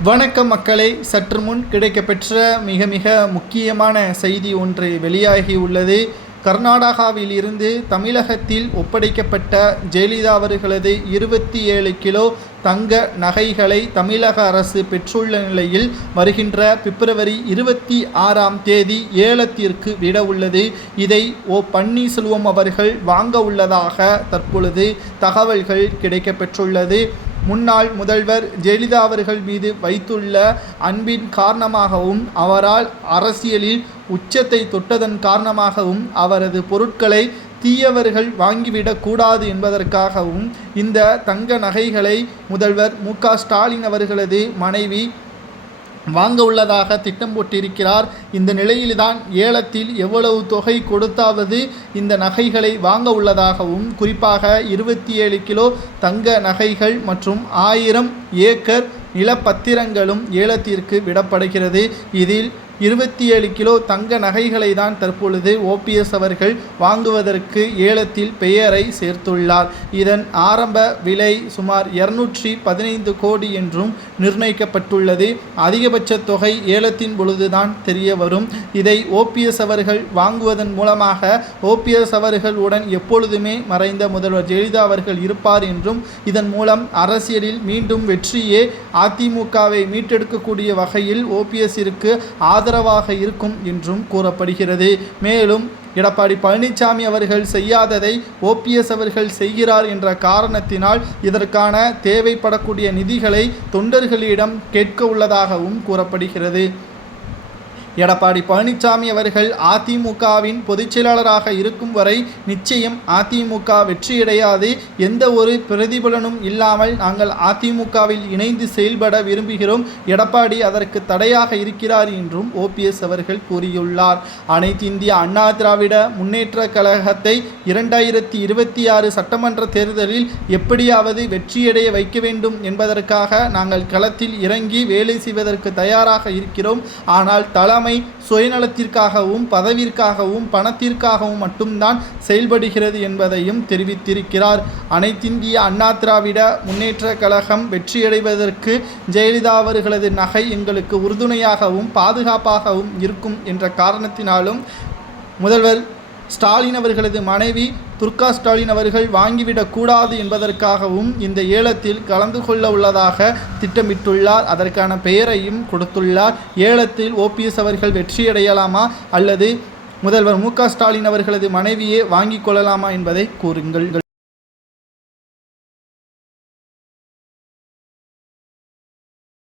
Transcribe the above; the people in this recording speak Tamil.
வணக்கம் மக்களை. சற்று முன் கிடைக்கப்பெற்ற மிக மிக முக்கியமான செய்தி ஒன்று வெளியாகி உள்ளது. கர்நாடகாவில் இருந்து தமிழகத்தில் ஒப்படைக்கப்பட்ட ஜெயலலிதா அவர்களது இருபத்தி ஏழு கிலோ தங்க நகைகளை தமிழக அரசு பெற்றுள்ள நிலையில் வருகின்ற பிப்ரவரி இருபத்தி ஆறாம் தேதி ஏலத்திற்கு விட உள்ளது. இதை ஓ பன்னீர்செல்வம் அவர்கள் வாங்க உள்ளதாக தற்பொழுது தகவல்கள் கிடைக்கப்பெற்றுள்ளது. முன்னாள் முதல்வர் ஜெயலலிதா அவர்கள் மீது வைத்துள்ள அன்பின் காரணமாகவும் அவரால் அரசியலில் உச்சத்தை தொட்டதன் காரணமாகவும் அவரது பொருட்களை தீயவர்கள் வாங்கிவிடக் கூடாது என்பதற்காகவும் இந்த தங்க நகைகளை முதல்வர் மு ஸ்டாலின் அவர்களது மனைவி வாங்க உள்ளதாக திட்டம் போட்டிருக்கிறார். இந்த நிலையில்தான் ஏலத்தில் எவ்வளவு தொகை கொடுத்தாவது இந்த நகைகளை வாங்க உள்ளதாகவும் குறிப்பாக இருபத்தி ஏழு கிலோ தங்க நகைகள் மற்றும் ஆயிரம் ஏக்கர் நிலப்பத்திரங்களும் ஏலத்திற்கு விடப்படுகிறது. இதில் இருபத்தி ஏழு கிலோ தங்க நகைகளை தான் தற்பொழுது ஓபிஎஸ் அவர்கள் வாங்குவதற்கு ஏலத்தில் பெயரை சேர்த்துள்ளார். இதன் ஆரம்ப விலை சுமார் இருநூற்றி பதினைந்து கோடி என்றும் நிர்ணயிக்கப்பட்டுள்ளது. அதிகபட்ச தொகை ஏலத்தின் பொழுதுதான் தெரிய வரும் இதை ஓபிஎஸ் அவர்கள் வாங்குவதன் மூலமாக ஓபிஎஸ் அவர்களுடன் எப்பொழுதுமே மறைந்த முதல்வர் ஜெயலலிதா அவர்கள் இருப்பார் என்றும் இதன் மூலம் அரசியலில் மீண்டும் வெற்றியே அதிமுகவை மீட்டெடுக்கக்கூடிய வகையில் ஓபிஎஸ்ஸிற்கு ஆதரவாக இருக்கும் என்றும் கூறப்படுகிறது. மேலும் எடப்பாடி பழனிசாமி அவர்கள் செய்யாததை ஓபிஎஸ் அவர்கள் செய்கிறார் என்ற காரணத்தினால் இதற்கான தேவைப்படக்கூடிய நிதிகளை தொண்டர்களிடம் கேட்க உள்ளதாகவும் கூறப்படுகிறது. எடப்பாடி பழனிசாமி அவர்கள் அதிமுகவின் பொதுச்செயலாளராக இருக்கும் வரை நிச்சயம் அதிமுக வெற்றியடையாது. எந்த ஒரு பிரதிபலனும் இல்லாமல் நாங்கள் அதிமுகவில் இணைந்து செயல்பட விரும்புகிறோம். எடப்பாடி அதற்கு தடையாக இருக்கிறார் என்றும் ஓபிஎஸ் அவர்கள் கூறியுள்ளார். அனைத்து இந்திய அண்ணா திராவிட முன்னேற்ற கழகத்தை இரண்டாயிரத்தி இருபத்தி ஆறு சட்டமன்ற தேர்தலில் எப்படியாவது வெற்றியடைய வைக்க வேண்டும் என்பதற்காக நாங்கள் களத்தில் இறங்கி வேலை செய்வதற்கு தயாராக இருக்கிறோம். ஆனால் தளம் தலைமை சுயநலத்திற்காகவும் பதவிற்காகவும் பணத்திற்காகவும் மட்டும்தான் செயல்படுகிறது என்பதையும் தெரிவித்திருக்கிறார். அனைத்திந்திய அண்ணா திராவிட முன்னேற்ற கழகம் வெற்றியடைவதற்கு ஜெயலலிதா அவர்களது நகை எங்களுக்கு உறுதுணையாகவும் பாதுகாப்பாகவும் இருக்கும் என்ற காரணத்தினாலும் முதல்வர் ஸ்டாலின் அவர்களது மனைவி துர்கா ஸ்டாலின் அவர்கள் வாங்கிவிடக்கூடாது என்பதற்காகவும் இந்த ஏலத்தில் கலந்து கொள்ள உள்ளதாக திட்டமிட்டுள்ளார். அதற்கான பெயரையும் கொடுத்துள்ளார். ஏலத்தில் ஓபிஎஸ் அவர்கள் வெற்றியடையலாமா அல்லது முதல்வர் மு க ஸ்டாலின் அவர்களது மனைவியே வாங்கிக் கொள்ளலாமா என்பதை கூறுங்கள்.